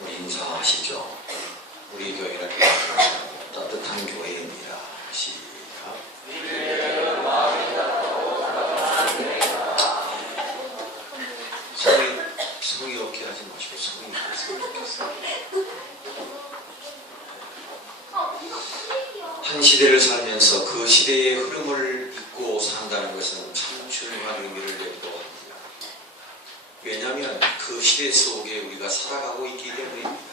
우리 인사하시죠. 우리 교회는 따뜻한 교회입니다. 시작. 성의 없게 하지 마시고 성의 있게 했으면 좋겠어요. 한 시대를 살면서 그 시대의 흐름을 잊고 산다는 것은 참 중요한 의미를 내기도 합니다. 왜냐하면 그 시대 속에 우리가 살아가고 있기 때문입니다.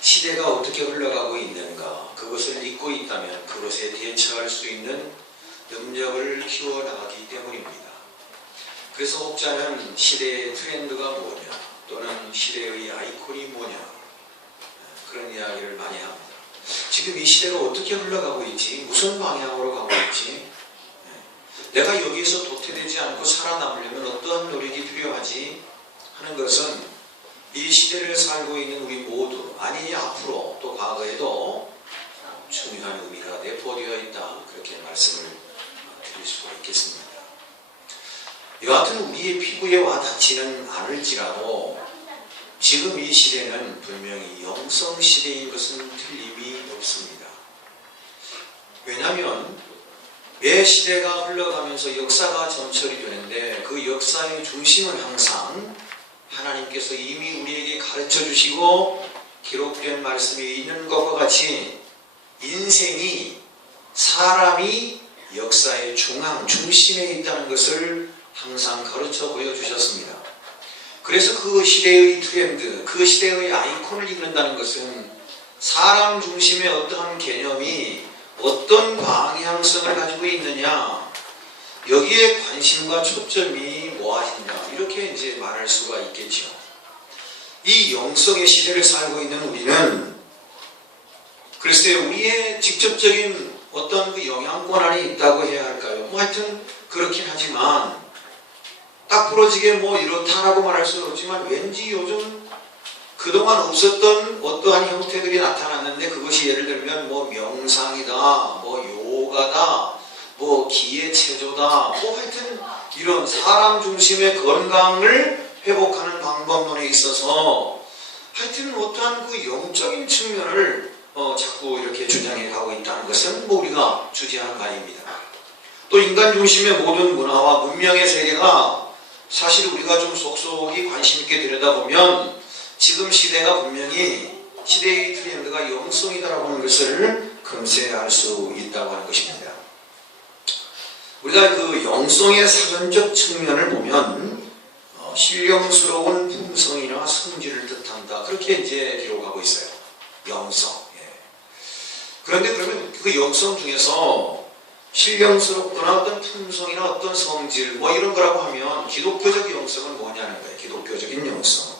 시대가 어떻게 흘러가고 있는가, 그것을 잊고 있다면 그것에 대처할 수 있는 능력을 키워나가기 때문입니다. 그래서 혹자는 시대의 트렌드가 뭐냐, 또는 시대의 아이콘이 뭐냐, 그런 이야기를 많이 합니다. 지금 이 시대가 어떻게 흘러가고 있지? 무슨 방향으로 가고 있지? 내가 여기에서 도태되지 않고 살아남으려면 어떠한 노력이 필요하지? 하는 것은 이 시대를 살고 있는 우리 모두, 아니 앞으로 또 과거에도 중요한 의미가 내포되어 있다, 그렇게 말씀을 드릴 수가 있겠습니다. 여하튼 우리의 피부에 와 닿지는 않을지라도 지금 이 시대는 분명히 영성 시대인 것은 틀림이 없습니다. 왜냐하면 매 시대가 흘러가면서 역사가 전철이 되는데 그 역사의 중심은 항상 하나님께서 이미 우리에게 가르쳐 주시고 기록된 말씀에 있는 것과 같이 인생이, 사람이 역사의 중심에 있다는 것을 항상 가르쳐 보여주셨습니다. 그래서 그 시대의 트렌드, 그 시대의 아이콘을 읽는다는 것은 사람 중심의 어떠한 개념이 어떤 방향성을 가지고 있느냐, 여기에 관심과 초점이 무엇이냐, 이렇게 이제 말할 수가 있겠죠. 이 영성의 시대를 살고 있는 우리는 글쎄요, 우리의 직접적인 어떤 그 영향권 안에 있다고 해야 할까요? 하여튼 그렇긴 하지만 딱 부러지게 이렇다라고 말할 수는 없지만 왠지 요즘 그동안 없었던 어떠한 형태들이 나타났는데 그것이 예를 들면 명상이다, 요가다, 기회체조다, 하여튼 이런 사람 중심의 건강을 회복하는 방법론에 있어서 하여튼 어떠한 그 영적인 측면을 자꾸 이렇게 주장해 가고 있다는 것은 우리가 주지하는 바입니다. 또 인간 중심의 모든 문화와 문명의 세계가 사실 우리가 좀 속속이 관심 있게 들여다보면 지금 시대가 분명히 시대의 트렌드가 영성이다라고 하는 것을 금세 알 수 있다고 하는 것입니다. 우리가 그 영성의 사전적 측면을 보면 신령스러운 품성이나 성질을 뜻한다, 그렇게 이제 기록하고 있어요. 영성. 그런데 그러면 그 영성 중에서 신령스럽거나 어떤 품성이나 어떤 성질 이런 거라고 하면 기독교적 영성은 뭐냐는 거예요. 기독교적인 영성.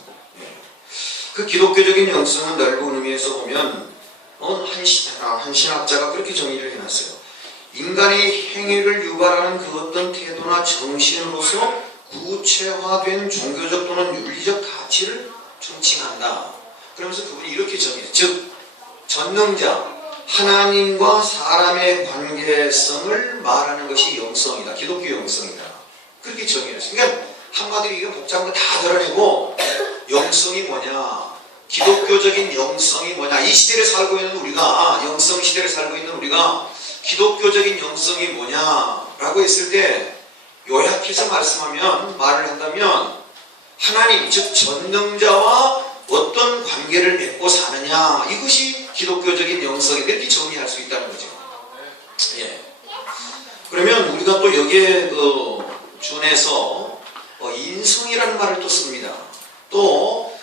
그 기독교적인 영성은 넓은 의미에서 보면 한 신학자가 그렇게 정의를 해놨어요. 인간의 행위를 유발하는 그 어떤 태도나 정신으로서 구체화된 종교적 또는 윤리적 가치를 중칭한다. 그러면서 그분이 이렇게 정의해요. 즉 전능자 하나님과 사람의 관계성을 말하는 것이 영성이다, 기독교 영성이다, 그렇게 정의했어요. 그러니까 한마디로 이거 복잡한 거 다 드러내고 영성이 뭐냐, 기독교적인 영성이 뭐냐, 이 시대를 살고 있는 우리가, 영성 시대를 살고 있는 우리가 기독교적인 영성이 뭐냐라고 했을 때 요약해서 말을 한다면 하나님, 즉 전능자와 어떤 관계를 맺고 사느냐, 이것이 기독교적인 영성이, 이렇게 정리할 수 있다는 거죠. 그러면 우리가 또 여기에 준해서 인성이라는 말을 또 씁니다. 또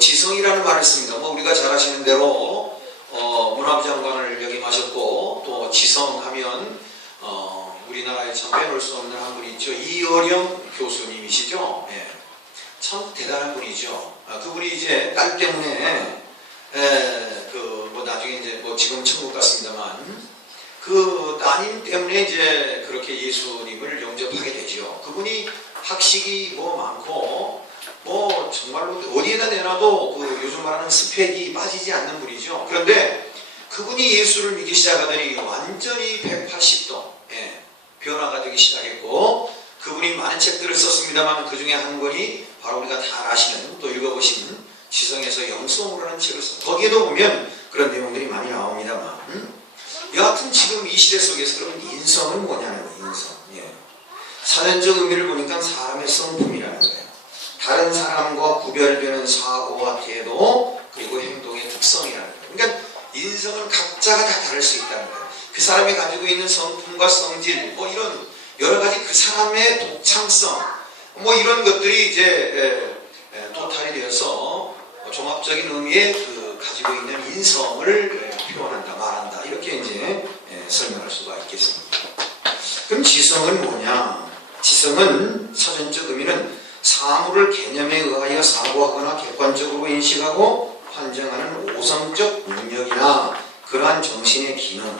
지성이라는 말을 씁니다. 우리가 잘 아시는 대로 문화부 장관을 역임하셨고 또 지성하면 우리나라에 참 빼놓을 수 없는 한 분이 있죠. 이어령 교수님이시죠. 참 대단한 분이죠. 그분이 이제 딸 때문에 나중에 이제 지금 천국 갔습니다만 그 따님 때문에 이제 그렇게 예수님을 영접하게 되죠. 그분이 학식이 많고 정말로 어디에다 내놔도 요즘 말하는 스펙이 빠지지 않는 분이죠. 그런데 그분이 예수를 믿기 시작하더니 완전히 180도 변화가 되기 시작했고, 그분이 많은 책들을 썼습니다만 그 중에 한 권이 바로 우리가 다 아시는, 또 읽어보신 지성에서 영성 영성으로라는 책을 써. 거기에도 보면 그런 내용들이 많이 나옵니다만, 여하튼 지금 이 시대 속에서 그러면 인성은 뭐냐는 거예요. 인성. 예. 사전적 의미를 보니까 사람의 성품이라는 거예요. 다른 사람과 구별되는 사고와 태도, 그리고 행동의 특성이라는 거예요. 그러니까 인성은 각자가 다 다를 수 있다는 거예요. 그 사람이 가지고 있는 성품과 성질, 뭐 이런 여러 가지 그 사람의 독창성, 뭐 이런 것들이 이제 토탈이 되어서 종합적인 의미의 그 가지고 있는 인성을 표현한다, 말한다, 이렇게 이제 설명할 수가 있겠습니다. 그럼 지성은 뭐냐? 지성은 사전적 의미는 사물을 개념에 의하여 사고하거나 객관적으로 인식하고 판정하는 오성적 능력이나 그러한 정신의 기능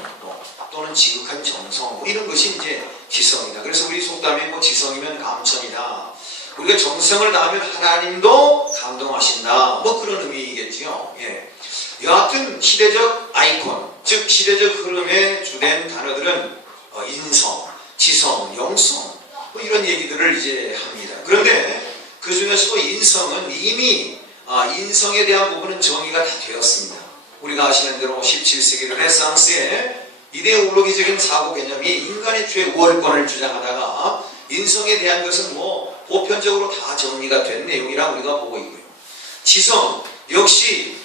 또는 지극한 정성, 뭐 이런 것이 이제 지성이다. 그래서 우리 속담에 뭐 지성이면 감천이다. 우리가 정성을 다하면 하나님도 감동하신다. 뭐 그런 의미이겠지요. 예. 여하튼 시대적 아이콘, 즉 시대적 흐름에 주된 단어들은 인성, 지성, 영성, 뭐 이런 얘기들을 이제 합니다. 그런데 그 중에서도 인성은 이미 인성에 대한 부분은 정의가 다 되었습니다. 우리가 아시는 대로 17세기 르네상스에 이데올로기적인 사고 개념이 인간의 최우월권을 주장하다가 인성에 대한 것은 뭐 보편적으로 다 정리가 된 내용이라 우리가 보고 있고요. 지성 역시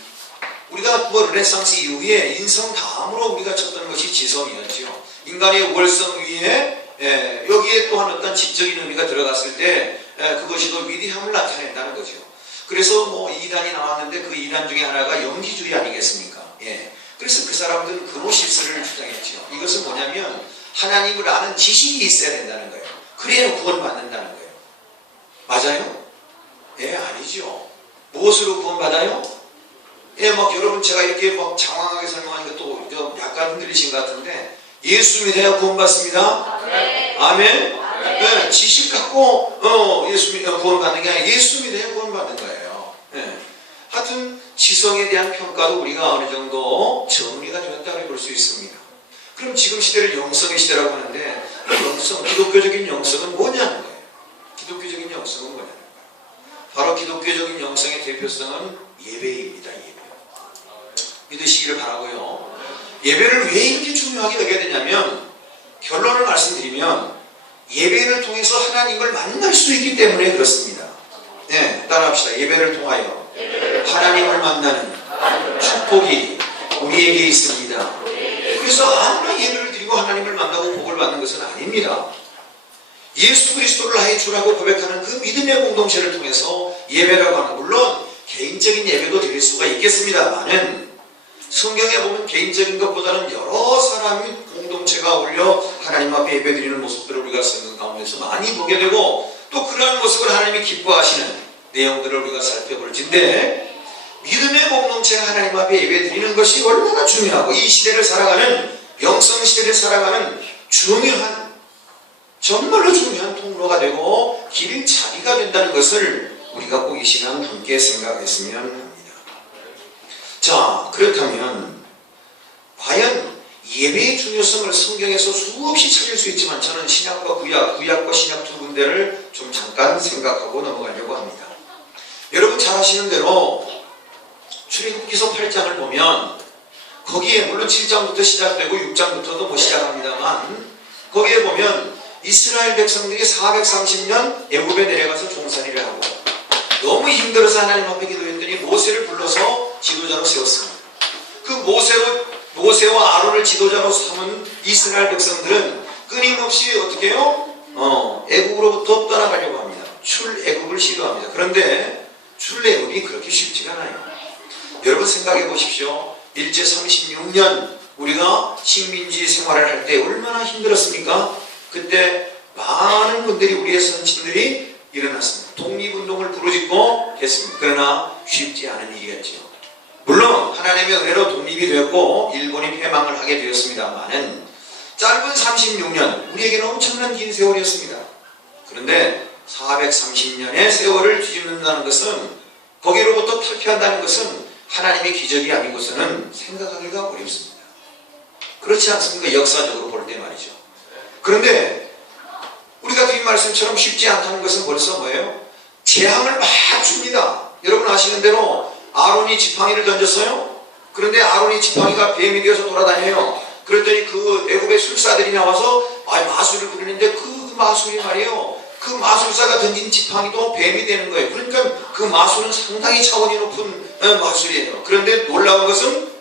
우리가 뭐 르네상스 이후에 인성 다음으로 우리가 쳤던 것이 지성이었죠. 인간의 우월성 위에 여기에 또한 어떤 지적인 의미가 들어갔을 때 그것이 더 위대함을 나타낸다는 거죠. 그래서 뭐 2단이 나왔는데 그 2단 중에 하나가 영지주의 아니겠습니까? 예. 그래서 그 사람들은 그노시스를 주장했죠. 이것은 뭐냐면 하나님을 아는 지식이 있어야 된다는 거예요. 그래야 구원받는다는 거예요. 맞아요? 예, 아니죠. 무엇으로 구원받아요? 예, 막 여러분 제가 이렇게 막 장황하게 설명하니까 또 약간 흔들리신 것 같은데 예수 믿어야 구원받습니다. 아멘. 아멘. 네, 지식 갖고 예수 믿어야 구원받는 게 아니라 예수 믿어야 구원받는 거예요. 네. 하여튼 지성에 대한 평가도 우리가 어느 정도 정리가 되었다고 볼 수 있습니다. 그럼 지금 시대를 영성의 시대라고 하는데 영성, 기독교적인 영성은 뭐냐는 거예요. 기독교적인 영성은 뭐냐는 거예요. 바로 기독교적인 영성의 대표성은 예배입니다. 예배. 믿으시기를 바라고요. 예배를 왜 이렇게 중요하게 여겨야 되냐면 결론을 말씀드리면 예배를 통해서 하나님을 만날 수 있기 때문에 그렇습니다. 네, 따라합시다. 예배를 통하여 하나님을 만나는 축복이 우리에게 있습니다. 그래서 아무나 예배를 드리고 하나님을 만나고 복을 받는 것은 아닙니다. 예수 그리스도를 나의 주라고 고백하는 그 믿음의 공동체를 통해서 예배라고 하는, 물론 개인적인 예배도 드릴 수가 있겠습니다만은 성경에 보면 개인적인 것보다는 여러 사람이 공동체가 어울려 하나님 앞에 예배드리는 모습들을 우리가 성경 가운데서 많이 보게 되고 또 그러한 모습을 하나님이 기뻐하시는 내용들을 우리가 살펴볼 텐데, 믿음의 공동체가 하나님 앞에 예배드리는 것이 얼마나 중요하고 이 시대를 살아가는, 영성 시대를 살아가는 중요한, 정말로 중요한 통로가 되고 길잡이가 된다는 것을 우리가 꼭 이 시간 함께 생각했으면 합니다. 자, 그렇다면 과연 예배의 중요성을 성경에서 수없이 찾을 수 있지만 저는 신약과 구약과 신약 두 군데를 좀 잠깐 생각하고 넘어가려고 합니다. 여러분 잘 아시는 대로 출애굽기서 8장을 보면 거기에 물론 7장부터 시작되고 6장부터도 뭐 시작합니다만 거기에 보면 이스라엘 백성들이 430년 애굽에 내려가서 종살이를 하고 너무 힘들어서 하나님 앞에 기도했더니 모세를 불러서 지도자로 세웠습니다. 그 모세와 아론을 지도자로 삼은 이스라엘 백성들은 끊임없이 어떻게 해요? 애굽으로부터 떠나가려고 합니다. 출애굽을 시도합니다. 그런데 출애굽이 그렇게 쉽지가 않아요. 여러분 생각해 보십시오. 일제 36년 우리가 식민지 생활을 할 때 얼마나 힘들었습니까? 그때 많은 분들이, 우리의 선친들이 일어났습니다. 독립운동을 부르짖고 했습니다. 그러나 쉽지 않은 일이었지요. 물론 하나님의 은혜로 독립이 되었고 일본이 패망을 하게 되었습니다만은 짧은 36년, 우리에게는 엄청난 긴 세월이었습니다. 그런데 430년의 세월을 뒤집는다는 것은, 거기로부터 탈피한다는 것은 하나님의 기적이 아니고서는 생각하기가 어렵습니다. 그렇지 않습니까? 역사적으로 볼 때 말이죠. 그런데 우리가 드린 말씀처럼 쉽지 않다는 것은 벌써 뭐예요? 재앙을 막 줍니다. 여러분 아시는 대로 아론이 지팡이를 던졌어요. 그런데 아론이 지팡이가 뱀이 되어서 돌아다녀요. 그랬더니 그 애굽의 술사들이 나와서 마술을 부리는데 그 마술이 말이에요, 그 마술사가 던진 지팡이도 뱀이 되는 거예요. 그러니까 그 마술은 상당히 차원이 높은 마술이에요. 그런데 놀라운 것은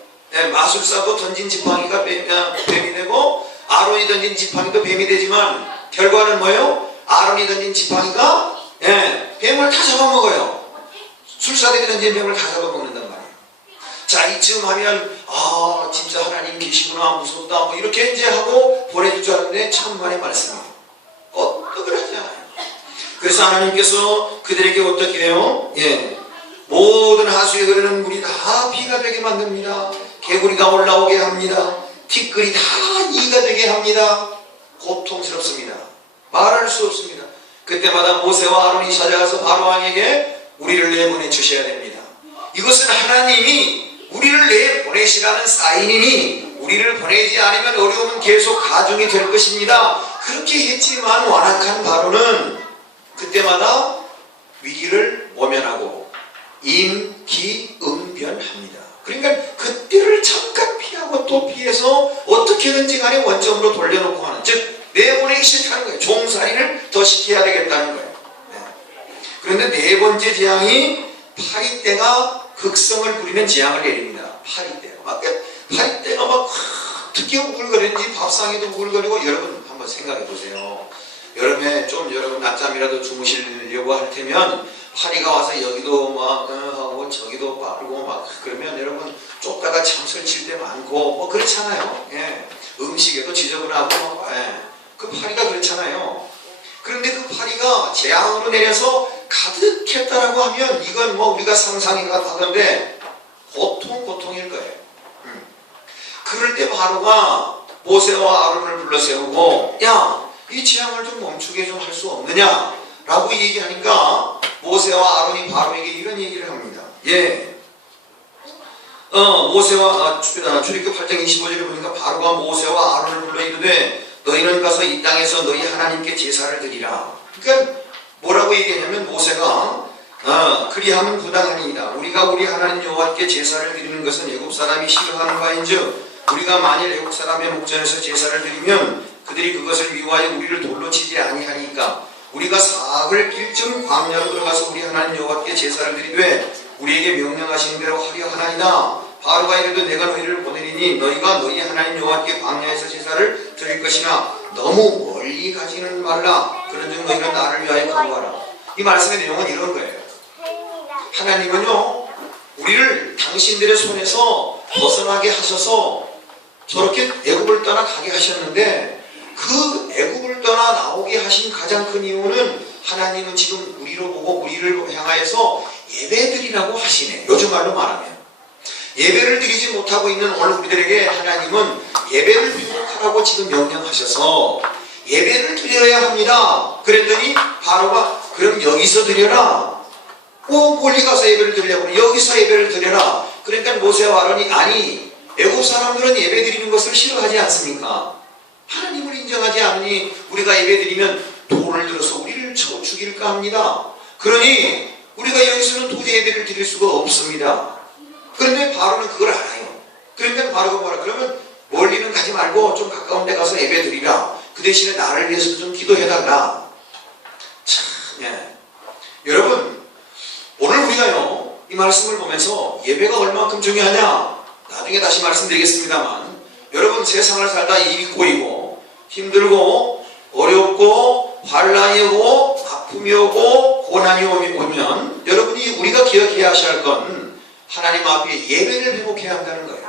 마술사도 던진 지팡이가 뱀이 되고 아론이 던진 지팡이도 뱀이 되지만 결과는 뭐예요? 아론이 던진 지팡이가 뱀을 다 잡아먹어요. 술사들이 던진 뱀을 다 잡아먹는단 말이에요. 자, 이쯤 하면 진짜 하나님 계시구나, 무섭다, 뭐 이렇게 이제 하고 보내줄 줄 알았는데 천만의 말씀이에요. 그러지 않아요. 그래서 하나님께서 그들에게 어떻게 해요? 모든 하수에 흐르는 물이 다 피가 되게 만듭니다. 개구리가 올라오게 합니다. 티끌이 다 이가 되게 합니다. 고통스럽습니다. 말할 수 없습니다. 그때마다 모세와 아론이 찾아가서 바로왕에게 우리를 내보내 주셔야 됩니다. 이것은 하나님이 우리를 내보내시라는 사인이니 우리를 보내지 않으면 어려움은 계속 가중이 될 것입니다. 그렇게 했지만 완악한 바로는 그때마다 위기를 모면하고 임기응변합니다. 그러니까 그때를 잠깐 피하고 또 피해서 어떻게든지 간에 원점으로 돌려놓고 하는, 즉 내보내기 시작하는 거예요. 종살이를 더 시켜야 되겠다는 거예요. 그런데 네 번째 재앙이 파리떼가 흑성을 부리는 재앙을 내립니다. 파리떼가 막 어떻게 우글거리는지 밥상에도 우글거리고. 여러분 한번 생각해 보세요. 여름에 좀 여러분 낮잠이라도 주무시려고 할 테면 파리가 와서 여기도 막 하고 저기도 빠르고 막 그러면 여러분 쫓다가 잠설 칠 때 많고 뭐 그렇잖아요. 음식에도 지저분하고 그 파리가 그렇잖아요. 그런데 그 파리가 재앙으로 내려서 가득했다라고 하면 이건 뭐 우리가 상상이 가다던데 고통일 거예요. 그럴 때 바로가 모세와 아론을 불러 세우고 이 재앙을 좀 멈추게 좀 할 수 없느냐 라고 얘기하니까 모세와 아론이 바로에게 이런 얘기를 합니다. 모세와 출애굽 8장 25절에 보니까 바로가 모세와 아론을 불러 이르되 너희는 가서 이 땅에서 너희 하나님께 제사를 드리라. 그러니까 뭐라고 얘기하냐면 모세가 그리하면 부당하니이다. 우리가 우리 하나님 여호와께 제사를 드리는 것은 애굽 사람이 싫어하는 바인즉 우리가 만일 애국 사람의 목전에서 제사를 드리면 그들이 그것을 미워하여 우리를 돌로 치지 아니하니까 우리가 사흘 길쯤 광야로 들어가서 우리 하나님 여호와께 제사를 드리되 우리에게 명령하신 대로 하려 하나이다. 바로가 이르되 내가 너희를 보내리니 너희가 너희 하나님 여호와께 광야에서 제사를 드릴 것이나 너무 멀리 가지는 말라. 그런즉 너희는 나를 위하여 거부하라. 이 말씀의 내용은 이런 거예요. 하나님은요 우리를 당신들의 손에서 벗어나게 하셔서 저렇게 애굽을 떠나 가게 하셨는데 그 애굽을 떠나 나오게 하신 가장 큰 이유는 하나님은 지금 우리로 보고 우리를 향하여서 예배드리라고 하시네. 요즘 말로 말하면 예배를 드리지 못하고 있는 오늘 우리들에게 하나님은 예배를 회복하라고 지금 명령하셔서 예배를 드려야 합니다. 그랬더니 바로가 그럼 여기서 드려라. 멀리 가서 예배를 드리려고 여기서 예배를 드려라. 그러니까 모세와 아론이 아니 애굽 사람들은 예배 드리는 것을 싫어하지 않습니까? 하나님을 인정하지 않으니 우리가 예배 드리면 돌을 들어서 우리를 쳐 죽일까 합니다. 그러니 우리가 여기서는 도저히 예배를 드릴 수가 없습니다. 그런데 바로는 그걸 알아요. 그런데 바로가 뭐라 그러면 멀리는 가지 말고 좀 가까운 데 가서 예배 드리라. 그 대신에 나를 위해서 좀 기도해달라. 참, 여러분 오늘 우리가요 이 말씀을 보면서 예배가 얼마만큼 중요하냐 나중에 다시 말씀드리겠습니다만 여러분 세상을 살다 일이 꼬이고 힘들고 어렵고 환난이 오고 아픔이 오고 고난이 오면 여러분이 우리가 기억해야 하셔야 할 건 하나님 앞에 예배를 회복해야 한다는 거예요.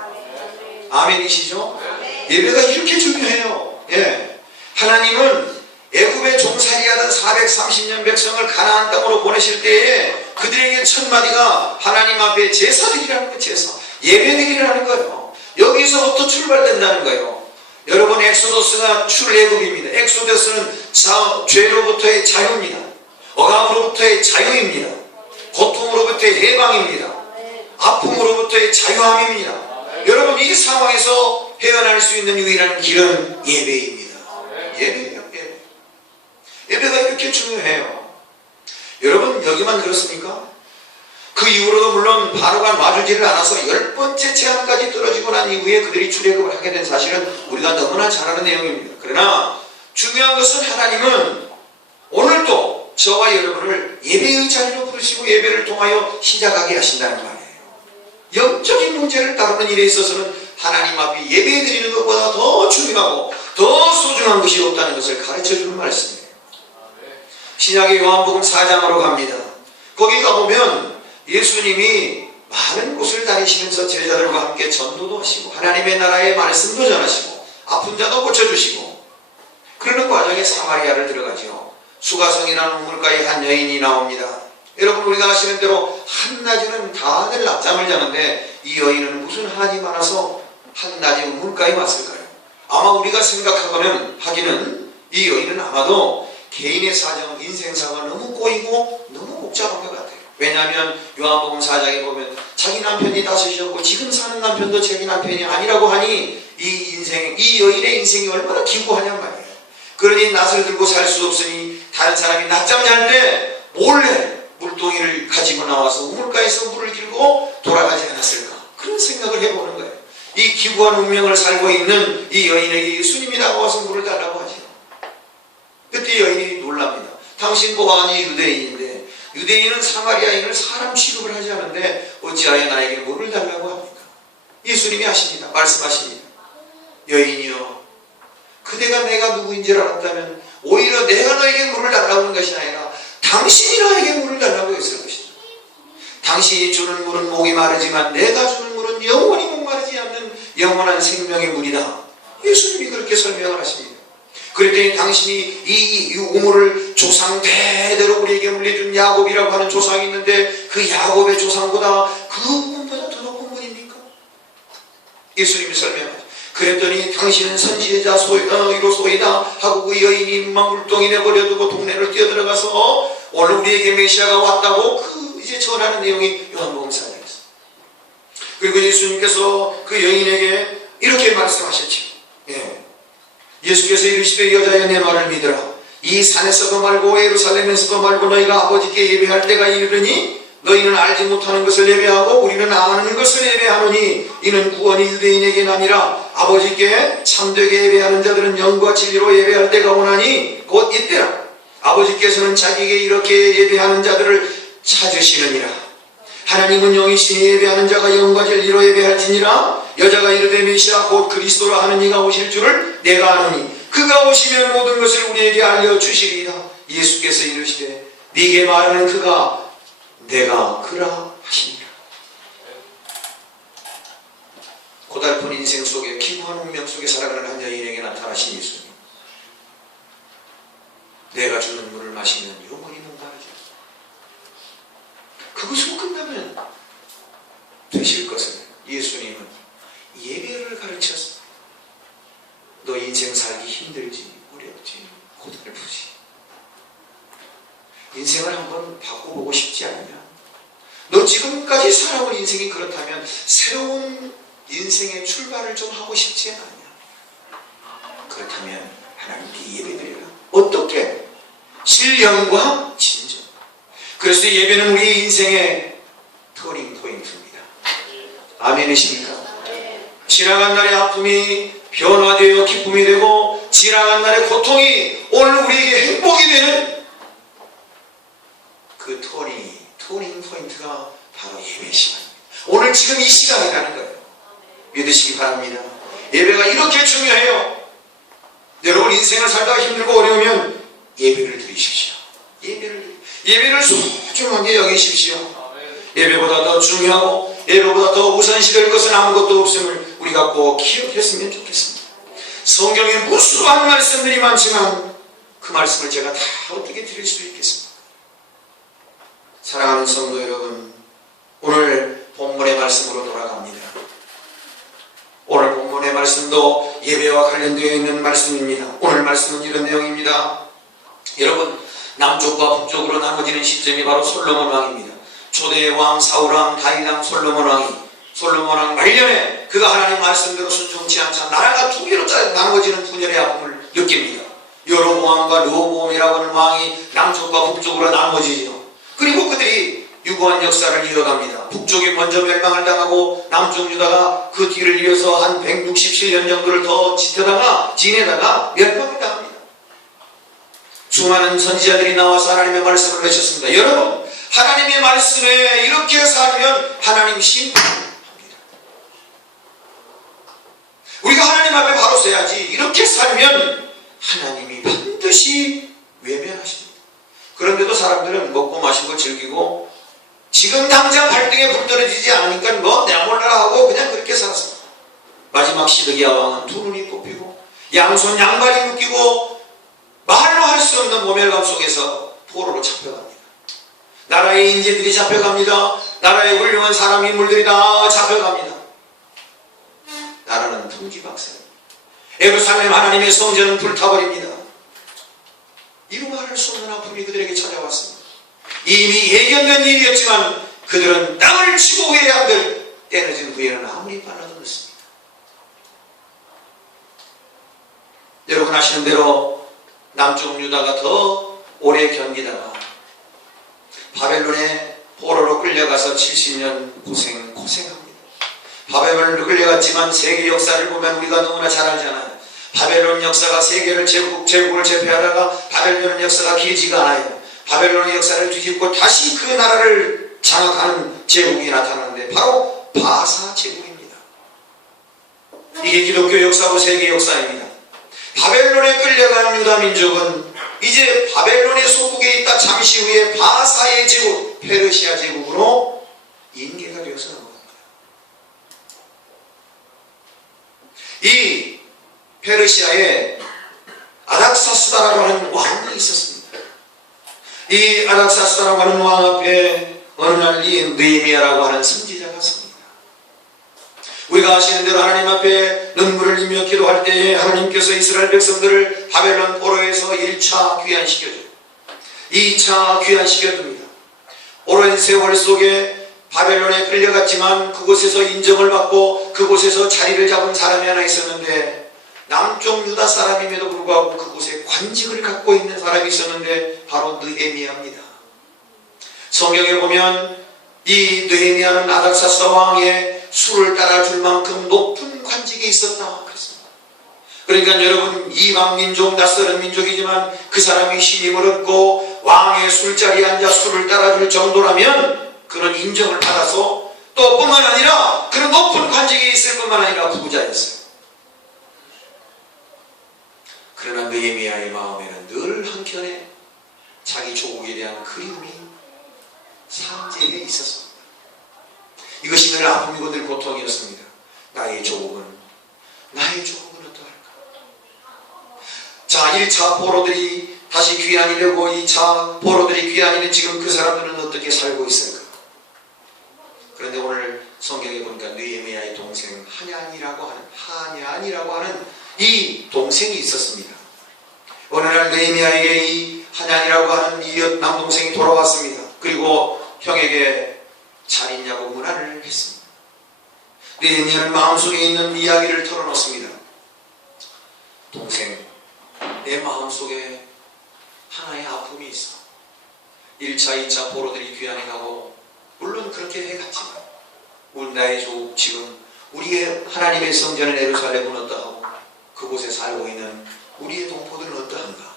아멘이시죠? 예배가 이렇게 중요해요. 하나님은 애굽에 종살이하던 430년 백성을 가나안 땅으로 보내실 때에 그들에게 첫 마디가 하나님 앞에 제사드리라는 거예요. 제사. 예배드리라는 거예요. 여기서부터 출발된다는 거예요. 여러분 엑소더스가 출애굽입니다. 엑소더스는 죄로부터의 자유입니다. 억압으로부터의 자유입니다. 고통으로부터의 해방입니다. 아픔으로부터의 자유함입니다. 여러분 이 상황에서 헤어날 수 있는 유일한 길은 예배입니다. 예배예요. 예배가 이렇게 중요해요. 여러분 여기만 그렇습니까? 그 이후로도 물론 바로가 놔주지를 않아서 10번째 제안까지 떨어지고 난 이후에 그들이 출애굽을 하게 된 사실은 우리가 너무나 잘 아는 내용입니다. 그러나 중요한 것은 하나님은 오늘도 저와 여러분을 예배의 자리로 부르시고 예배를 통하여 시작하게 하신다는 말이에요. 영적인 문제를 다루는 일에 있어서는 하나님 앞에 예배 드리는 것보다 더 중요하고 더 소중한 것이 없다는 것을 가르쳐주는 말씀이에요. 신약의 요한복음 4장으로 갑니다. 거기 가보면 예수님이 많은 곳을 다니시면서 제자들과 함께 전도도 하시고 하나님의 나라의 말씀도 전하시고 아픈 자도 고쳐주시고 그러는 과정에 사마리아를 들어가죠. 수가성이라는 우물가에 한 여인이 나옵니다. 여러분 우리가 아시는 대로 한낮에는 다들 낮잠을 자는데 이 여인은 무슨 한이 많아서 한낮에 우물가에 왔을까요? 아마 우리가 하기는 이 여인은 아마도 개인의 사정, 인생사가 너무 꼬이고 너무 복잡한 것 같아요. 왜냐하면 요한복음 4장에 보면 자기 남편이 다섯이었고 지금 사는 남편도 자기 남편이 아니라고 하니 이 여인의 인생이 얼마나 기구하냔 말이에요. 그러니 낫을 들고 살 수 없으니 다른 사람이 낮잠 잘 때 몰래 물동이를 가지고 나와서 우물가에서 물을 길고 돌아가지 않았을까 그런 생각을 해보는 거예요. 이 기구한 운명을 살고 있는 이 여인에게 예수님이 나와서 물을 달라고 하죠. 그때 여인이 놀랍니다. 당신 보아하니 유대인인데 유대인은 사마리아인을 사람 취급을 하지 않는데 어찌하여 나에게 물을 달라고 합니까? 예수님이 하십니다. 말씀하십니다. 여인이여 그대가 내가 누구인지를 알았다면 오히려 내가 너에게 물을 달라고 하는 것이 아니라 당신이 나에게 물을 달라고 했을 것이다. 당신이 주는 물은 목이 마르지만 내가 주는 물은 영원히 목마르지 않는 영원한 생명의 물이다. 예수님이 그렇게 설명을 하십니다. 그랬더니 당신이 이 우물을 조상 대대로 우리에게 물려준 야곱이라고 하는 조상이 있는데 그 야곱의 조상보다 그 우물보다 더 높은 분입니까? 예수님이 설명하죠. 그랬더니 당신은 선지자이로소이다 하고 그 여인이 물동이 내버려두고 동네를 뛰어들어가서 오늘 우리에게 메시아가 왔다고 이제 전하는 내용이 요한복음 4장이었어요. 그리고 예수님께서 그 여인에게 이렇게 말씀하셨죠. 예수께서 이르시되 여자여 내 말을 믿으라. 이 산에서도 말고 예루살렘에서도 말고 너희가 아버지께 예배할 때가 이르르니 너희는 알지 못하는 것을 예배하고 우리는 아는 것을 예배하노니 이는 구원이 유대인에게 아니라 아버지께 참되게 예배하는 자들은 영과 진리로 예배할 때가 오나니 곧 이때라. 아버지께서는 자기에게 이렇게 예배하는 자들을 찾으시느니라. 하나님은 영이시니 예배하는 자가 영과 진리로 예배할지니라. 여자가 이르되 메시아 곧 그리스도라 하는 이가 오실 줄을 내가 아노니 그가 오시면 모든 것을 우리에게 알려주시리이다. 예수께서 이르시되 네게 말하는 그가 내가 그라 하시니라. 고달픈 인생 속에 기구한 운명 속에 살아가는 한 여인에게 나타나신 예수님. 내가 주는 물을 마시면 영원히 목마르지 않다. 그것으로 끝나면 되실 것을 예수님은 예배를 가르쳤어. 너 인생 살기 힘들지, 어렵지, 고달프지. 인생을 한번 바꿔보고 싶지 않냐? 너 지금까지 살아온 인생이 그렇다면 새로운 인생의 출발을 좀 하고 싶지 않냐? 그렇다면 하나님께 예배드리라. 어떻게? 신령과 진정. 그래서 예배는 우리 인생의 터닝 포인트입니다. 아멘이십니까? 지나간 날의 아픔이 변화되어 기쁨이 되고 지나간 날의 고통이 오늘 우리에게 행복이 되는 그 터닝 포인트가 바로 예배 시간입니다. 오늘 지금 이 시간이라는 거예요. 믿으시기 바랍니다. 예배가 이렇게 중요해요. 여러분 인생을 살다가 힘들고 어려우면 예배를 드리십시오. 예배를 소중하게 여기십시오. 예배보다 더 중요하고 예배보다 더 우선시 될 것은 아무것도 없음을 우리가 꼭 기억했으면 좋겠습니다. 성경에 무수한 말씀들이 많지만 그 말씀을 제가 다 어떻게 드릴 수 있겠습니까? 사랑하는 성도 여러분, 오늘 본문의 말씀으로 돌아갑니다. 오늘 본문의 말씀도 예배와 관련되어 있는 말씀입니다. 오늘 말씀은 이런 내용입니다. 여러분, 남쪽과 북쪽으로 나눠지는 시점이 바로 솔로몬 왕입니다. 초대의 왕 사울왕, 다윗왕, 솔로몬 왕 말년에 그가 하나님 말씀대로 순종치 않자 나라가 두 개로 나눠지는 분열의 아픔을 느낍니다. 여로보암과 르호보암이라고 하는 왕이 남쪽과 북쪽으로 나눠지죠. 그리고 그들이 유구한 역사를 이어갑니다. 북쪽이 먼저 멸망을 당하고 남쪽 유다가 그 뒤를 이어서 한 167년 정도를 더 지내다가 멸망을 당합니다. 수많은 선지자들이 나와서 하나님의 말씀을 외쳤습니다. 여러분, 하나님의 말씀에 이렇게 살면 하나님 심판합니다. 우리가 하나님 앞에 바로 서야지. 이렇게 살면 하나님이 반드시 외면하십니다. 그런데도 사람들은 먹고 마시고 즐기고 지금 당장 발등에 불 떨어지지 않으니까 뭐 내가 몰라라 하고 그냥 그렇게 살았습니다. 마지막 시드기야 왕은 두 눈이 뽑히고 양손 양발이 묶이고 말로 할 수 없는 모멸감 속에서 포로로 잡혀갑니다. 나라의 인재들이 잡혀갑니다. 나라의 훌륭한 사람 인물들이 다 잡혀갑니다. 나라는 풍지박산입니다. 예루살렘 하나님의 성전은 불타버립니다. 이루 말할 수 없는 아픔이 그들에게 찾아왔습니다. 이미 예견된 일이었지만 그들은 땅을 치고 회양들 떼어진 후에는 아무리 빨라도 늦습니다. 여러분 아시는 대로 남쪽 유다가 더 오래 견디다가 바벨론의 포로로 끌려가서 70년 고생합니다. 바벨론으로 끌려갔지만 세계 역사를 보면 우리가 너무나 잘 알잖아요. 바벨론 역사가 세계를 제국을 제패하다가 바벨론 역사가 길지가 않아요. 바벨론의 역사를 뒤집고 다시 그 나라를 장악하는 제국이 나타나는데 바로 바사 제국입니다. 이게 기독교 역사고 세계 역사입니다. 바벨론에 끌려간 유다 민족은 이제 바벨론의 속국에 있다 잠시 후에 바사의 제국, 페르시아 제국으로 인계가 되어서 넘어갑니다. 이 페르시아에 아닥사스다라고 하는 왕이 있었습니다. 이 아닥사스다라고 하는 왕 앞에 어느 날 이 느헤미야라고 하는 선지자가 섭니다. 우리가 아시는 대로 하나님 앞에 눈물을 흘리며 기도할 때에 하나님께서 이스라엘 백성들을 바벨론 포로에서 1차 귀환시켜줘요. 2차 귀환시켜줍니다. 오랜 세월 속에 바벨론에 끌려갔지만 그곳에서 인정을 받고 그곳에서 자리를 잡은 사람이 하나 있었는데 남쪽 유다 사람임에도 불구하고 그곳에 관직을 갖고 있는 사람이 있었는데 바로 느헤미야입니다. 성경에 보면 이 느헤미야는 아닥사스다 왕의 수를 따라줄 만큼 높은 관직이 있었다 그랬습니다. 그러니까 여러분 이방 민족, 낯설은 민족이지만 그 사람이 신임을 얻고 왕의 술자리에 앉아 수를 따라줄 정도라면 그런 인정을 받아서 또 뿐만 아니라 그런 높은 관직이 있을 뿐만 아니라 부자였어요. 그러나 느헤미야의 마음에는 늘 한켠에 자기 조국에 대한 그리움이 상제에 있었습니다. 이것이 늘 아픔이고 늘 고통이었습니다. 나의 조국은 어떠할까? 자, 1차 포로들이 다시 귀환이 되고 2차 포로들이 귀환이 된 지금 그 사람들은 어떻게 살고 있을까? 그런데 오늘 성경에 보니까 느헤미야의 동생 하냐니라고 하는 이 동생이 있었습니다. 어느 날 느헤미야에게 이 하냐니라고 하는 이 남동생이 돌아왔습니다. 그리고 형에게 잘 있냐고 문안을 했습니다. 느헤미야는 마음속에 있는 이야기를 털어놓습니다. 동생, 내 마음속에 하나의 아픔이 있어. 1차, 2차 포로들이 귀환해 가고 물론 그렇게 해갔지만 나의 조국 지금 우리의 하나님의 성전의 예루살렘은 어떠하고 그곳에 살고 있는 우리의 동포들은 어떠한가?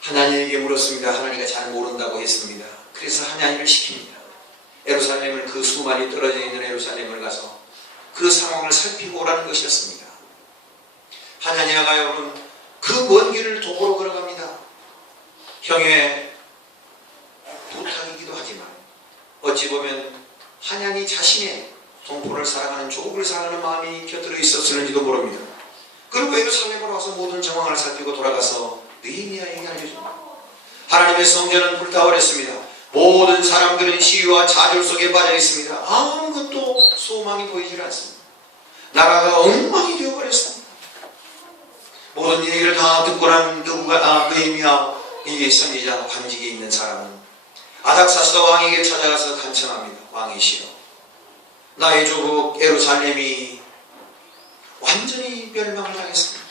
하나님에게 물었습니다. 하나님이 잘 모른다고 했습니다. 그래서 하나님을 시킵니다. 예루살렘을 그 수많이 떨어져 있는 예루살렘을 가서 그 상황을 살피고 오라는 것이었습니다. 하나니아가 여러분 그 먼 길을 도보로 걸어갑니다. 형의 부탁이기도 하지만 어찌 보면 하나니 자신의 동포를 사랑하는 조국을 사랑하는 마음이 곁들여 있었을지도 모릅니다. 그리고 예루살렘으로 와서 모든 정황을 살피고 돌아가서 느헤미야에게 알려줍니다. 하나님의 성전은 불타버렸습니다. 모든 사람들은 시위와 좌절 속에 빠져 있습니다. 아무것도 소망이 보이질 않습니다. 나라가 엉망이 되어버렸습니다. 모든 얘기를 다 듣고 난 느헤미야 이 선지자 관직에 있는 사람은 아닥사스다 왕에게 찾아가서 간청합니다. 왕이시여, 나의 조국 예루살렘이 완전히 멸망을 당했습니다.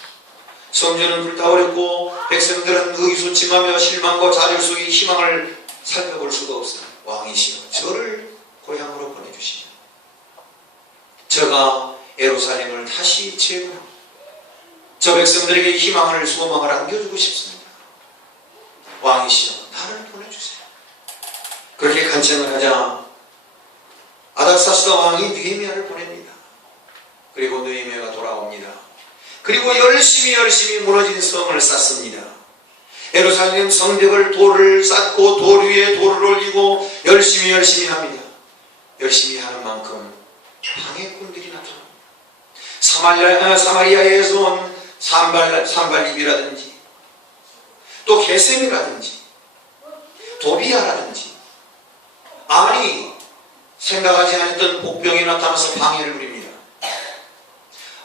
성전은 불타버렸고 백성들은 의기소침하며 실망과 좌절 속에 희망을 살펴볼 수가 없습니다. 왕이시여 저를 고향으로 보내주시며 저가 예루살렘을 다시 재건하고 저 백성들에게 희망을 소망을 안겨주고 싶습니다. 왕이시여 나를 보내주세요. 그렇게 간청을 하자 아닥사스다 왕이 느헤미야를 보냅니다. 그리고 느헤미야가 돌아옵니다. 그리고 열심히 무너진 성을 쌓습니다. 예루살렘 성벽을 돌을 쌓고 돌 위에 돌을 올리고 열심히 합니다. 열심히 하는 만큼 방해꾼들이 나타납니다. 사마리아에서 온 산발립이라든지 또 게셈이라든지 도비아라든지 아니 생각하지 않았던 복병이 나타나서 방해를 부립니다.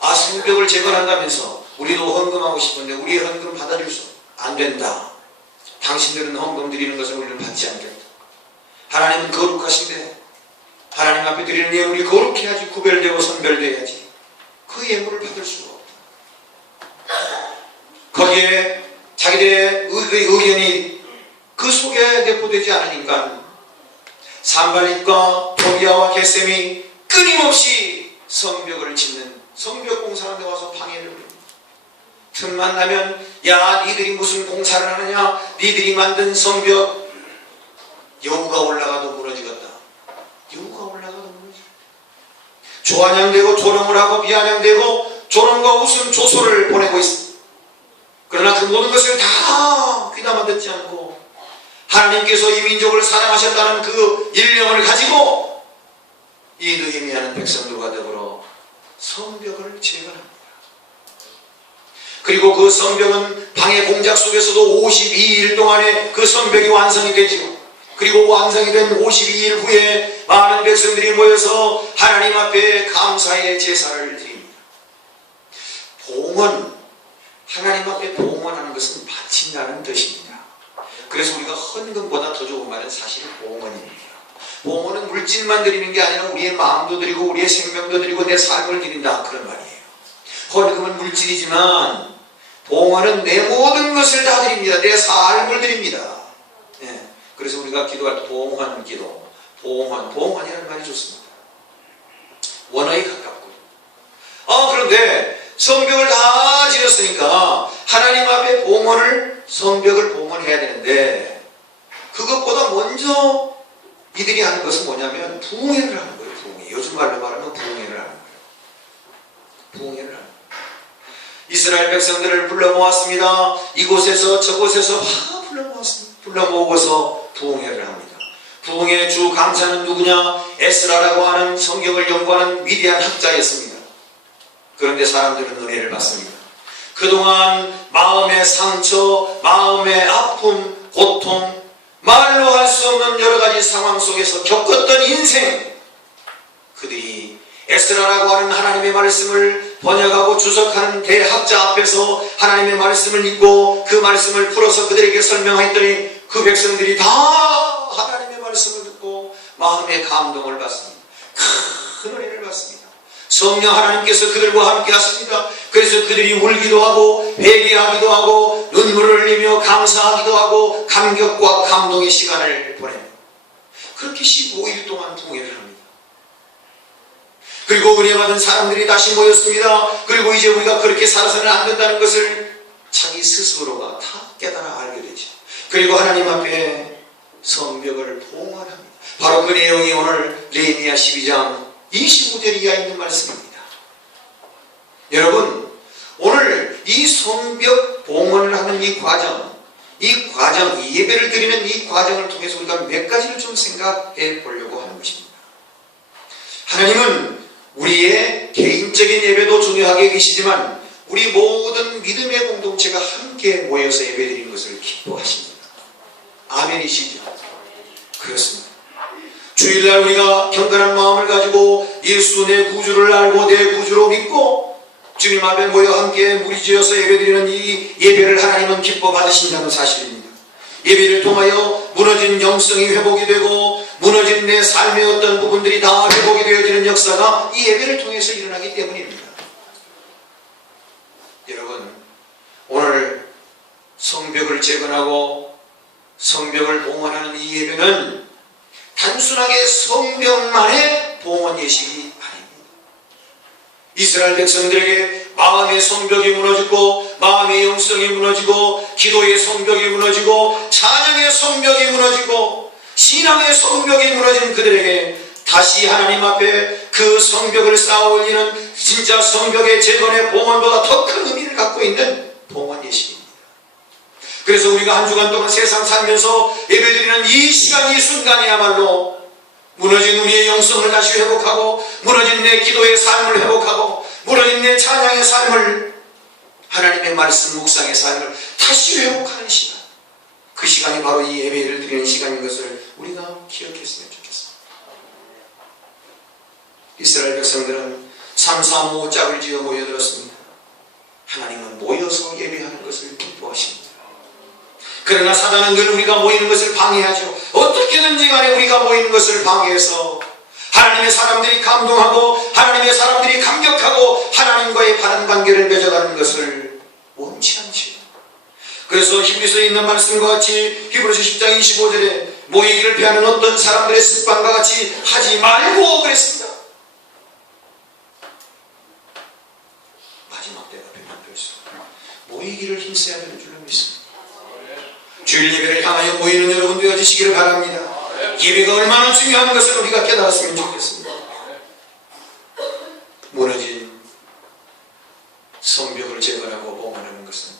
성벽을 재건한다면서 우리도 헌금하고 싶은데 우리의 헌금 받아줄 수 안 된다. 당신들은 헌금 드리는 것을 우리는 받지 않겠다. 하나님은 거룩하신데 하나님 앞에 드리는 예물이 거룩해야지 구별되고 선별돼야지 그 예물을 받을 수가 없다. 거기에 자기들의 의견이 그 속에 내포되지 않으니까 산발립과 도비아와 게셈이 끊임없이 성벽을 짓는 성벽 공사하는 데 와서 방해를 합니다. 틈만 나면 야 니들이 무슨 공사를 하느냐 니들이 만든 성벽 여우가 올라가도 무너지겠다. 여우가 올라가도 무너지겠다. 조한양되고 조롱을 하고 비아냥되고 조롱과 웃음 조소를 보내고 있습니다. 그러나 그 모든 것을 다 귀담아 듣지 않고 하나님께서 이 민족을 사랑하셨다는 그 일념을 가지고 이 느헤미야는 백성들과 더불어 성벽을 재건합니다. 그리고 그 성벽은 방해 공작 속에서도 52일 동안에 그 성벽이 완성이 되지요. 그리고 완성이 된 52일 후에 많은 백성들이 모여서 하나님 앞에 감사의 제사를 드립니다. 봉헌, 하나님 앞에 봉헌하는 것은 바친다는 뜻입니다. 그래서 우리가 헌금보다 더 좋은 말은 사실은 봉헌입니다. 봉헌은 물질만 드리는 게 아니라 우리의 마음도 드리고 우리의 생명도 드리고 내 삶을 드린다 그런 말이에요. 헌금은 물질이지만 봉헌은 내 모든 것을 다 드립니다. 내 삶을 드립니다. 예. 그래서 우리가 기도할 때 봉헌 기도, 봉헌이라는 말이 좋습니다. 원어에 가깝고요. 그런데 성벽을 다 지었으니까 하나님 앞에 성벽을 봉헌해야 되는데 그것보다 먼저 이들이 하는 것은 뭐냐면 부흥회를 하는 거예요. 부흥회. 요즘 말로 말하면 부흥회를 하는 거예요. 부흥회를 하는 거예요. 이스라엘 백성들을 불러 모았습니다. 이곳에서 저곳에서 다 불러 모았습니다. 불러 모으고서 부흥회를 합니다. 부흥회 주 강사는 누구냐? 에스라라고 하는 성경을 연구하는 위대한 학자였습니다. 그런데 사람들은 은혜를 받습니다. 그동안 마음의 상처, 마음의 아픔, 고통, 말로 할 수 없는 여러 가지 상황 속에서 겪었던 인생, 그들이 에스라라고 하는 하나님의 말씀을 번역하고 주석하는 대학자 앞에서 하나님의 말씀을 읽고 그 말씀을 풀어서 그들에게 설명했더니 그 백성들이 다 하나님의 말씀을 듣고 마음의 감동을 받습니다. 큰 은혜를 받습니다. 성령 하나님께서 그들과 함께 하십니다. 그래서 그들이 울기도 하고 회개하기도 하고 눈물을 흘리며 감사하기도 하고 감격과 감동의 시간을 보냅니다. 그렇게 15일 동안 부흥회를 합니다. 그리고 은혜받은 사람들이 다시 모였습니다. 그리고 이제 우리가 그렇게 살아서는 안 된다는 것을 자기 스스로가 다 깨달아 알게 되죠. 그리고 하나님 앞에 성벽을 봉헌합니다. 바로 그 내용이 오늘 느헤미야 12장 25절 이하에 있는 말씀입니다. 여러분, 오늘 이 성벽 봉헌을 하는 이 과정, 이 예배를 드리는 이 과정을 통해서 우리가 몇 가지를 좀 생각해 보려고 하는 것입니다. 하나님은 우리의 개인적인 예배도 중요하게 계시지만 우리 모든 믿음의 공동체가 함께 모여서 예배드리는 것을 기뻐하십니다. 아멘이시죠? 그렇습니다. 주일날 우리가 경건한 마음을 가지고 예수 내 구주를 알고 내 구주로 믿고 주님 앞에 모여 함께 무리지어서 예배드리는 이 예배를 하나님은 기뻐 받으신다는 사실입니다. 예배를 통하여 무너진 영성이 회복이 되고 무너진 내 삶의 어떤 부분들이 다 회복이 되어지는 역사가 이 예배를 통해서 일어나기 때문입니다. 여러분, 오늘 성벽을 재건하고 성벽을 봉헌하는 이 예배는 단순하게 성벽만의 봉헌 예식이 아닙니다. 이스라엘 백성들에게 마음의 성벽이 무너지고 마음의 영성이 무너지고 기도의 성벽이 무너지고 찬양의 성벽이 무너지고 신앙의 성벽이 무너진 그들에게 다시 하나님 앞에 그 성벽을 쌓아 올리는 진짜 성벽의 재건의 봉헌보다 더 큰 의미를 갖고 있는 봉헌 예식입니다. 그래서 우리가 한 주간 동안 세상 살면서 예배드리는 이 시간 이 순간이야말로 무너진 우리의 영성을 다시 회복하고 무너진 내 기도의 삶을 회복하고 무너진 내 찬양의 삶을 하나님의 말씀 묵상의 삶을 다시 회복하는 시간, 그 시간이 바로 이 예배를 드리는 시간인 것을 우리가 기억했으면 좋겠습니다. 이스라엘 백성들은 335 짝을 지어 모여들었습니다. 하나님은 모여서 예배하는 것을 기뻐하십니다. 그러나 사단은 늘 우리가 모이는 것을 방해하죠. 어떻게든지 간에 우리가 모이는 것을 방해해서 하나님의 사람들이 감동하고 하나님의 사람들이 감격하고 하나님과의 바른 관계를 맺어가는 것을 원치 않지요. 그래서 히브리서에 있는 말씀과 같이 히브리서 10장 25절에 모이기를 피하는 어떤 사람들의 습관과 같이 하지 말고 그랬습니다. 마지막 때가 되면 될수록 모이기를 힘써야 되는 줄로 믿습니다. 주일 예배를 향하여 모이는 여러분 되어주시기를 바랍니다. 예배가 얼마나 중요한 것을 우리가 깨달았으면 좋겠습니다. 무너진 성벽을 재건하고 봉헌하는 것은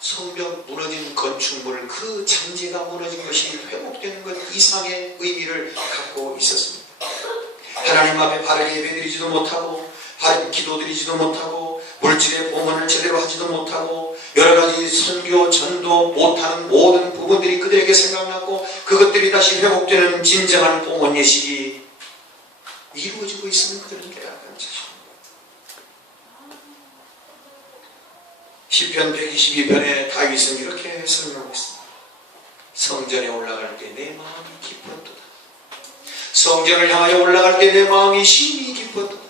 성벽 무너진 건축물 그 장제가 무너진 것이 회복되는 것 이상의 의미를 갖고 있었습니다. 하나님 앞에 바르게 예배드리지도 못하고 바른 기도드리지도 못하고 물질의 봉헌을 제대로 하지도 못하고 여러가지 선교 전도 못하는 모든 부분들이 그들에게 생각났고 그것들이 다시 회복되는 진정한 봉헌 예식이 이루어지고 있으면 그들은 깨닫는 것입니다. 시편 122편에 다윗은 이렇게 설명하고 있습니다. 성전에 올라갈 때 내 마음이 기뻤도다. 성전을 향하여 올라갈 때 내 마음이 심히 기뻤도다.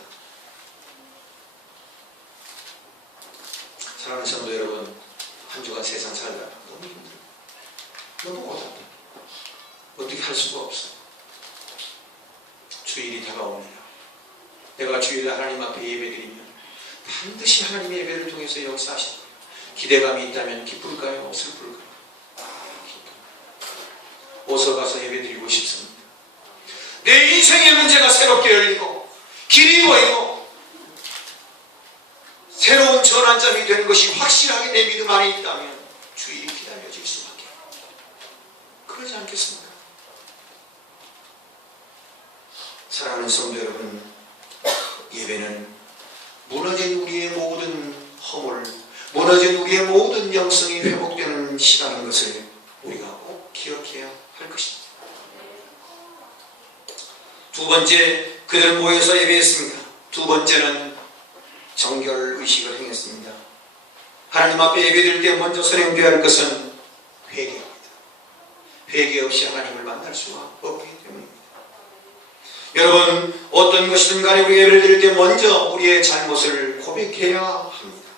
사랑하는 성도 여러분, 한 주간 세상 살다 너무 힘들어. 너무 고단해. 어떻게 할 수가 없어. 주일이 다가옵니다. 내가 주일에 하나님 앞에 예배드리면 반드시 하나님의 예배를 통해서 역사하실 거예요. 기대감이 있다면 기쁠까요? 슬플까요? 어서 가서 예배드리고 싶습니다. 내 인생의 문제가 새롭게 열리고 길이 보이고 새로운 전환점이 되는 것이 확실하게 내 믿음 안에 있다면 주일이 기다려질 수밖에. 그러지 않겠습니까? 사랑하는 성도 여러분, 예배는 무너진 우리의 모든 허물, 무너진 우리의 모든 영성이 회복되는 시간인 것을 우리가 꼭 기억해야 할 것입니다. 두 번째, 그들 모여서 예배했습니다. 두 번째는 정결 의식을 행했습니다. 하나님 앞에 예배드릴 때 먼저 선행되어야 할 것은 회개입니다. 회개 없이 하나님을 만날 수가 없기 때문입니다. 여러분, 어떤 것이든 간에 우리 예배를 드릴 때 먼저 우리의 잘못을 고백해야 합니다.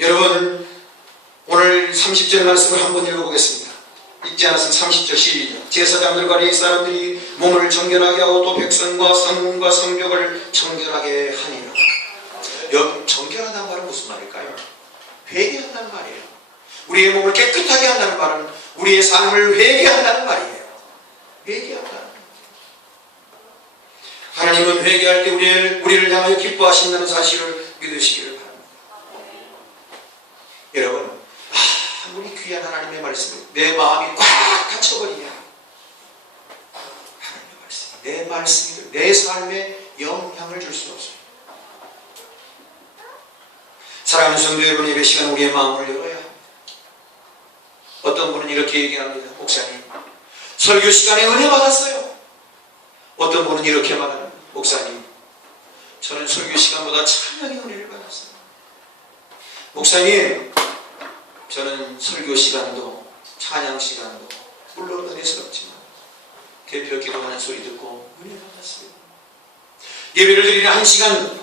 여러분, 오늘 30절 말씀을 한번 읽어보겠습니다. 읽지 않았으면 30절 시작. 제사장들과 레위 사람들이 몸을 정결하게 하고 또 백성과 성문과 성벽을 정결하게 하니라. 여러분, 정결하다는 말은 무슨 말일까요? 회개한다는 말이에요. 우리의 몸을 깨끗하게 한다는 말은 우리의 삶을 회개한다는 말이에요. 회개한다는 말이에요. 하나님은 회개할 때 우리를 향하여 기뻐하신다는 사실을 믿으시기를 바랍니다. 여러분, 아무리 귀한 하나님의 말씀을 내 마음이 꽉 닫혀버리냐, 하나님의 말씀이 내 말씀이 내 삶에 영향을 줄 수는 없어요. 사랑하는 성도 여러분, 예배 시간 우리의 마음을 열어야 합니다. 어떤 분은 이렇게 얘기합니다. 목사님, 설교 시간에 은혜 받았어요. 어떤 분은 이렇게 말합니다. 목사님, 저는 설교 시간보다 찬양의 은혜를 받았어요. 목사님, 저는 설교 시간도 찬양 시간도 물론 은혜스럽지만 대표 기도하는 소리 듣고 은혜 받았어요. 예배를 드리는 한 시간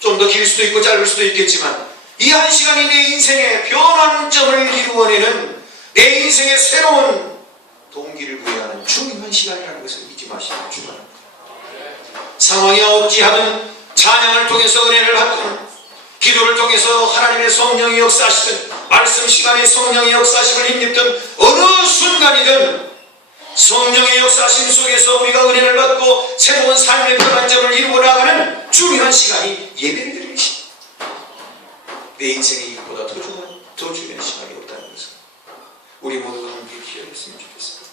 좀 더 길 수도 있고 짧을 수도 있겠지만 이 한 시간이 내 인생의 변환점을 이루어내는 내 인생의 새로운 동기를 부여하는 중요한 중요한 시간이라는 것을 잊지 마시기 바랍니다. 상황이 어찌하든 찬양을 통해서 은혜를 받든 기도를 통해서 하나님의 성령의 역사하시든 말씀 시간에 성령의 역사하심을 힘입든 어느 순간이든 성령의 역사하심 속에서 우리가 은혜를 받고 새로운 삶의 평안점을 이루어 나가는 중요한 시간이 예배를 드리는 시간. 내 인생에 이보다 더 중요한 시간이 없다는 것을 우리 모두가 함께 기억했으면 좋겠습니다.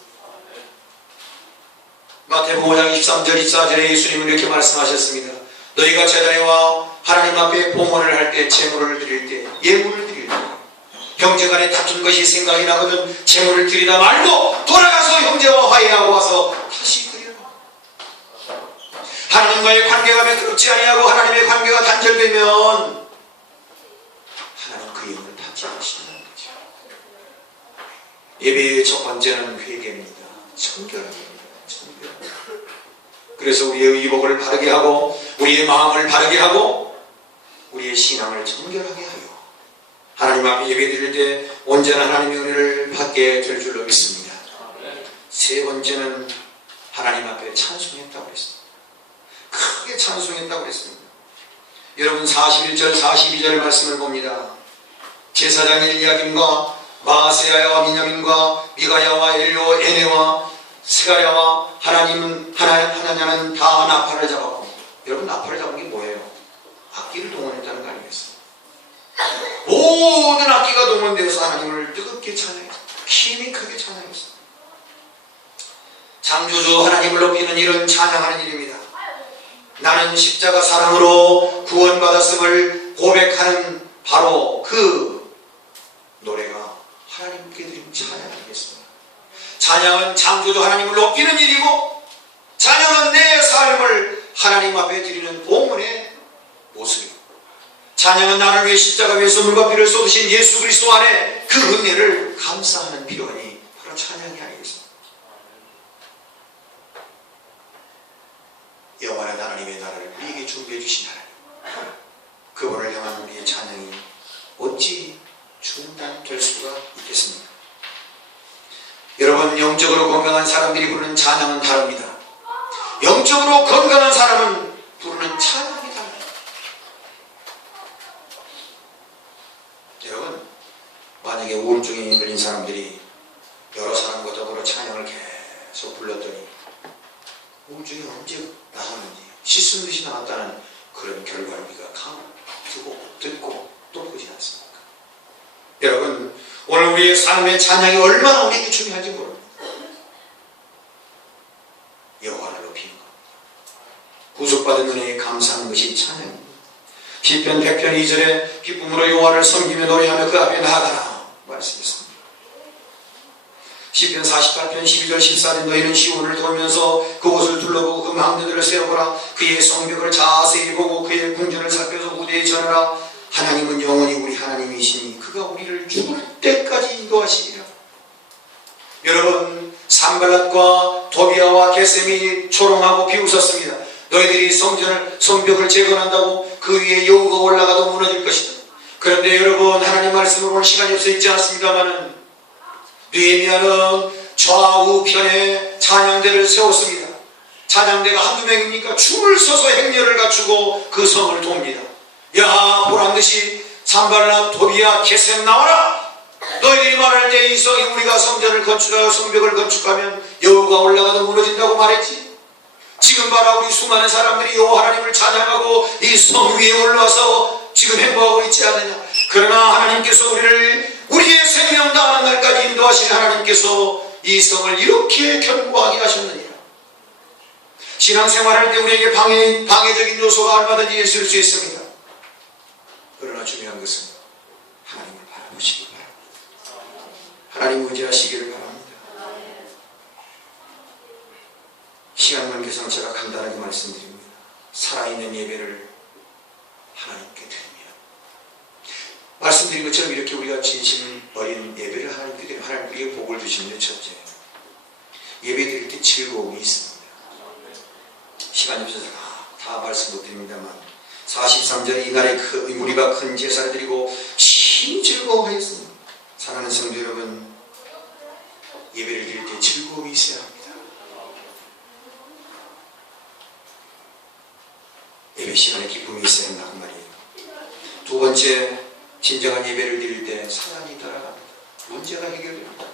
마태복음 5장 23절 24절에 예수님은 이렇게 말씀하셨습니다. 너희가 제단에 와 하나님 앞에 봉헌을 할 때 제물을 드릴 때 예물을 드릴 때 형제간에 다툰 것이 생각이 나거든 제물을 드리다 말고 돌아가서 형제와 화해하고 와서 다시 드리라. 하나님과의 관계가 매끄럽지 아니하고 하나님의 관계가 단절되면 하나님 그 영을 받지 않으신다는 거죠. 예배의 첫 번째는 회개입니다. 청결합니다. 그래서 우리의 의복을 바르게 하고 우리의 마음을 바르게 하고 우리의 신앙을 정결하게 하여 하나님 앞에 예배드릴 때 언제나 하나님의 은혜를 받게 될 줄로 믿습니다. 세 번째는 하나님 앞에 찬송했다고 했습니다. 크게 찬송했다고 했습니다. 여러분 41절 42절 말씀을 봅니다. 제사장 엘리야김과 마아세야와 미냐민과 미가야와 엘료 에네와 스가랴와 하나냐는 다 나팔을 잡았고, 여러분 나팔을 잡은 게 뭐예요? 악기를 동원했다는 거 아니겠어요? 모든 악기가 동원되어서 하나님을 뜨겁게 찬양했어요. 힘이 크게 찬양했어요. 창조주 하나님을 높이는 일은 찬양하는 일입니다. 나는 십자가 사랑으로 구원받았음을 고백하는 바로 그 노래가 하나님께 드린 찬양이겠습니다. 찬양은 창조주 하나님을 높이는 일이고 찬양은 내 삶을 하나님 앞에 드리는 봉헌의 모습이고 찬양은 나를 위해 십자가 위에서 물과 피를 쏟으신 예수 그리스도 안에 그 은혜를 감사하는 표현이 바로 찬양이 아니겠습니까? 영원한 하나님의 나라를 우리에게 준비해 주신 하나님, 그분을 향한 우리의 찬양이 어찌 중단될 수가 있겠습니까? 여러분, 영적으로 건강한 사람들이 부르는 찬양은 다릅니다. 영적으로 건강한 사람은 부르는 찬양이 다릅니다. 여러분, 만약에 우울증에 걸린 사람들이 여러 사람과 더불어 찬양을 계속 불렀더니 우울증이 언제 나가는지 씻은 듯이 나갔다는 그런 결과를 우리가 듣고 또 보지 않습니까? 여러분, 오늘 우리의 삶의 찬양이 얼마나 우리에게 중요한지 모릅니다. 여호와를 높이는 것, 구속받은 은혜에 감사하는 것이 찬양입니다. 시편 100편 2절에 기쁨으로 여호와를 섬기며 노래하며 그 앞에 나아가라 말씀했습니다. 시편 48편 12절 14절 너희는 시온을 돌면서 그곳을 둘러보고 그 망대들을 세워보라. 그의 성벽을 자세히 보고 그의 궁전을 살펴서 무대에 전하라. 하나님은 영원히 우리 하나님이시니 그가 우리를 죽을 때까지 인도하시리라. 여러분, 산발랏과 도비아와 게셈이 조롱하고 비웃었습니다. 너희들이 성벽을 재건한다고 그 위에 여우가 올라가도 무너질 것이다. 그런데 여러분, 하나님 말씀으로 오늘 시간이 없어 있지 않습니다마는 느헤미야는 좌우편에 찬양대를 세웠습니다. 찬양대가 한두 명이니까 춤을 서서 행렬을 갖추고 그 성을 돕니다. 야, 보란듯이 산발랏 도비아 게셈 나와라. 너희들이 말할 때 이 성이 우리가 성전을 건축하여 성벽을 건축하면 여호가 올라가도 무너진다고 말했지. 지금 봐라, 우리 수많은 사람들이 여호와 하나님을 찬양하고 이 성 위에 올라와서 지금 행복하고 있지 않느냐. 그러나 하나님께서 우리의 생명 다하는 날까지 인도하신 하나님께서 이 성을 이렇게 견고하게 하셨느니라. 신앙생활할 때 우리에게 방해적인 요소가 얼마든지 있을 수 있습니다. 그러나 중요한 것은 하나님을 바라보시기 바랍니다. 하나님 의지하시기를 바랍니다. 시간 관계상 제가 간단하게 말씀드립니다. 살아있는 예배를 하나님께 드리면, 말씀드린 것처럼 이렇게 우리가 진심 어린 예배를 하나님께 드리면 하나님 우리에게 복을 주시는데, 첫째, 예배 드릴 때 즐거움이 있습니다. 시간이 없어서 다 말씀 못 드립니다만 43절 이날에 우리가 큰 제사를 드리고 심 즐거워하였습니다. 사랑하는 성도 여러분, 예배를 드릴 때 즐거움이 있어야 합니다. 예배 시간에 기쁨이 있어야 한다 그 말이에요. 두 번째, 진정한 예배를 드릴 때 사랑이 따라갑니다. 문제가 해결됩니다.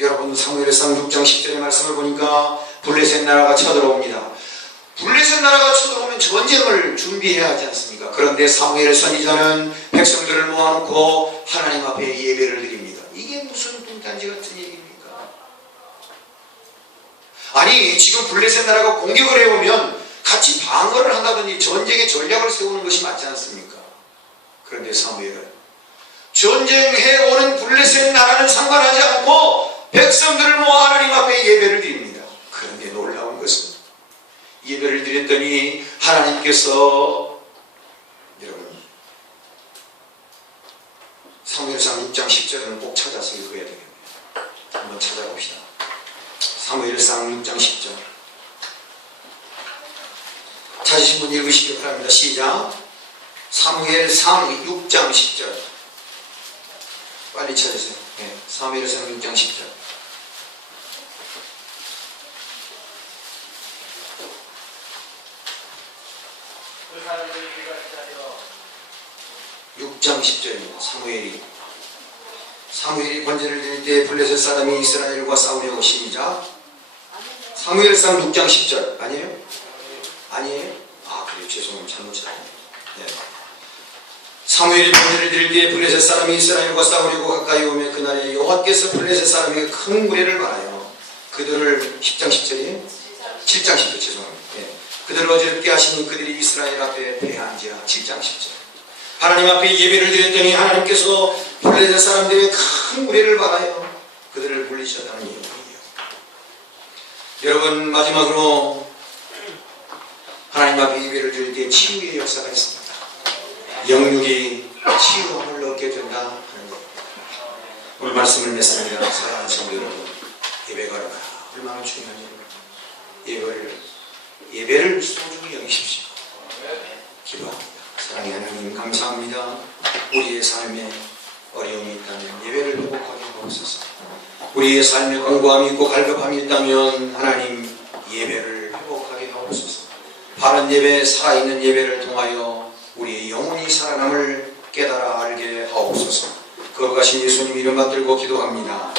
여러분, 사무엘상 6장 10절의 말씀을 보니까 블레셋 나라가 쳐들어옵니다. 블레셋 나라가 쳐들어오면 전쟁을 준비해야 하지 않습니까? 그런데 사무엘 선지자는 백성들을 모아놓고 하나님 앞에 예배를 드립니다. 이게 무슨 뚱딴지 같은 얘기입니까? 아니, 지금 블레셋 나라가 공격을 해오면 같이 방어를 한다든지 전쟁의 전략을 세우는 것이 맞지 않습니까? 그런데 사무엘은 전쟁해오는 블레셋 나라는 상관하지 않고 백성들을 모아 하나님 앞에 예배를 드립니다. 그런데 놀라운 것은 예배를 드렸더니 하나님께서, 여러분, 사무엘상 6장 10절은 꼭 찾아서 읽어야 되겠네요. 한번 찾아봅시다. 사무엘상 6장 10절. 찾으신 분 읽으시기 바랍니다. 시작. 사무엘상 6장 10절. 빨리 찾으세요. 네, 사무엘상 6장 10절. 그 사람들이 그가 기다려 6장 10절입니다. 사무엘이 번제를 드릴 때 블레셋 사람이 이스라엘과 싸우려고. 시작. 사무엘상 6장 10절 아니에요? 아니에요? 아, 그래요. 죄송합니다. 잘못 찾았네요. 네. 사무엘이 번제를 드릴 때 블레셋 사람이 이스라엘과 싸우려고 가까이 오며 그날에 여호와께서 블레셋 사람에게 큰 무례를 말하여 그들을 10장 10절이에요? 7장 10절 죄송합니다. 네. 그들을 어지럽게 하시니 그들이 이스라엘 앞에 패한지라. 7장 10절. 하나님 앞에 예배를 드렸더니 하나님께서 블레셋 사람들의 큰 무례를 받아요 그들을 물리셨다는 얘기예요. 여러분, 마지막으로 하나님 앞에 예배를 드릴 때 치유의 역사가 있습니다. 영육이 치유함을 얻게 된다 하는 것. 오늘 말씀을 맺습니다. 사랑하는 성도 여러분, 예배가 얼마나 중요한지 예배를 소중히 여기십시오. 기도합니다. 사랑의 하나님, 감사합니다. 우리의 삶에 어려움이 있다면 예배를 회복하게 하옵소서. 우리의 삶에 공고함이 있고 갈급함이 있다면 하나님 예배를 회복하게 하옵소서. 바른 예배, 살아있는 예배를 통하여 우리의 영혼이 살아남을 깨달아 알게 하옵소서. 거룩하신 예수님 이름 받들고 기도합니다.